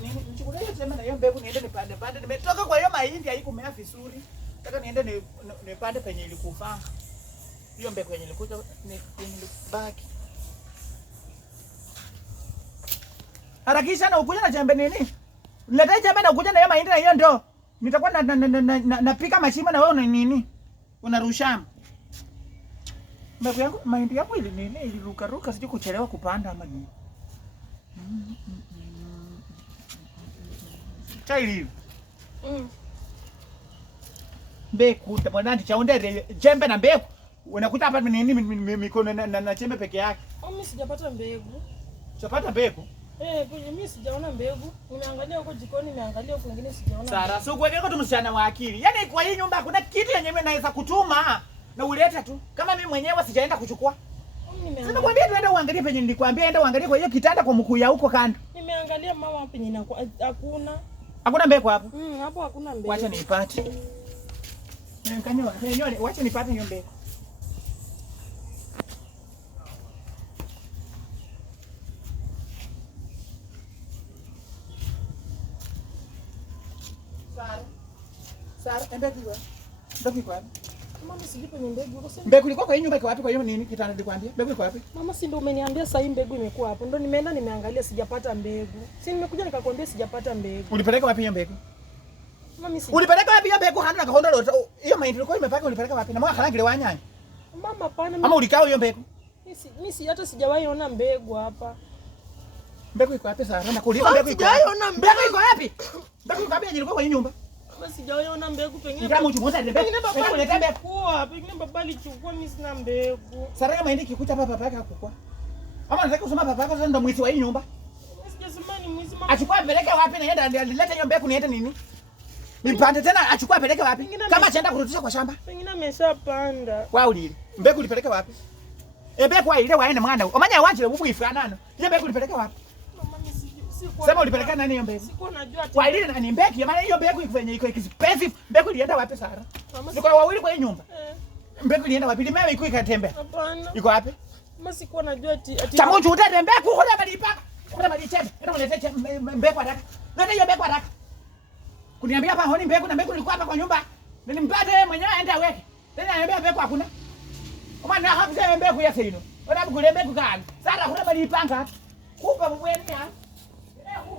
nini nichukulie sema na hiyo mbegu niende nipande pande. Nimetoka kwa hiyo mahindi haikumea vizuri. Nataka niende nipande penye ilikufa. Hiyo mbegu yenye ilikuja ni ilibaki. Harakisha na ukuja na jembe nini? Niletee jembe na ukuja na hiyo mahindi na hiyo ndo. Nitakuwa napika mashimo na wewe una nini? Unarusha. Mbegu yangu mahindi yangu ile nini iliruka sije kuchelewa kupanda ama nini. Chaili. Mbegu tabana chaonde jembe na mbegu. Unakuta hapa nini mikono na jembe peke yake. Mimi sijapata mbegu. Sijapata mbegu? Mimi sijaona mbegu. Nimeangalia huko jikoni, nimeangalia huko kwingine sijaona. Sara, sio kuweka tu msichana wa akili. Yaani kwa hii nyumba kuna kitu yenye mimi naweza kutuma na ulete tu. Kama mimi mwenyewe sijaenda kuchukua. Sasa kwambia tuende uangalie penye nilikwambia enda uangalie kwa hiyo kitanda kwa mkuu ya huko kando. Nimeangalia mama penye na hakuna. Hakuna mbegu hapo? Hapo hakuna mbegu. Wacha niipate. Nikanyoa. Wacha nipate hiyo mbegu. Sara, mbegu wapi? Mbegu wapi? Mama sijui penye mbegu. Mbegu ilikuwa kwa nyumba iko wapi? Kwa hiyo nini kitanda nilikwambia? Mbegu iko wapi? Mama si ndio umeniambia sasa hii mbegu imekuwa hapo. Ndio nimeenda nimeangalia sijapata mbegu. Si nimekuja nikakwambia sijapata mbegu. Ulipeleka wapi hiyo mbegu? Mama si. Ulipeleka wapi hiyo mbegu? Hana kahondo hiyo mahindi ilikuwa imepaka ulipeleka wapi? Na mwa kalangile wanyanya. Mama pana. Ama ulikao hiyo mbegu? Mimi si hata sijawahi ona mbegu hapa. Mbegu iko wapi Sara? Na kuuliza mbegu iko wapi? Mbegu iko wapi? Mbegu iko wapi ilikuwa kwa nyumba? Mama sijaona mbegu pengine. Kama uchunguza ile mbegu. Pengine unaleta mbegu. Pengine baba alichukua mimi sina mbegu. Sara kama mahindi kikucha hapa papa yake hakukua. Ama nataka kusema papa yako sasa ndo mwizi wa hii nyumba. Mimi sijasema ni mwizi mama. Achukua apeleke wapi na yenda alileta hiyo mbegu niende nini? Nipande tena achukua apeleke wapi? Kama achaenda kurudisha kwa shamba. Pengine ameshapanda. Wao lile. Mbegu ulipeleka wapi? Mbegu ile waende mwana. Omanya wanje bubu ifanana. Ile mbegu ulipeleka wapi? Sema ulipeleka nani hiyo mbegu? Siko najua ati. Kwa ile nani mbegu? Maana hiyo mbegu iko kwenye iko expensive. Mbegu ilienda wapi Sara? Niko wawili kwa hii nyumba. Mbegu ilienda wapi? Limewe iko ikatembea. Hapana. Iko wapi? Mama siko najua ati. Chamunju utende mbegu kuna malipaka. Kuna malichembe. Ndio unaleta mbegu haraka. Ndio hiyo mbegu haraka. Kuniambia hapa honi mbegu na mbegu ilikuwa hapa kwa nyumba. Nilimpata mwenyewe aende aweke. Tena ananiambia mbegu hakuna. Kama na hapo mbegu yake ino. Wala mbegu mbegu gani? Sara kuna malipanga. Kupa mbweni ya.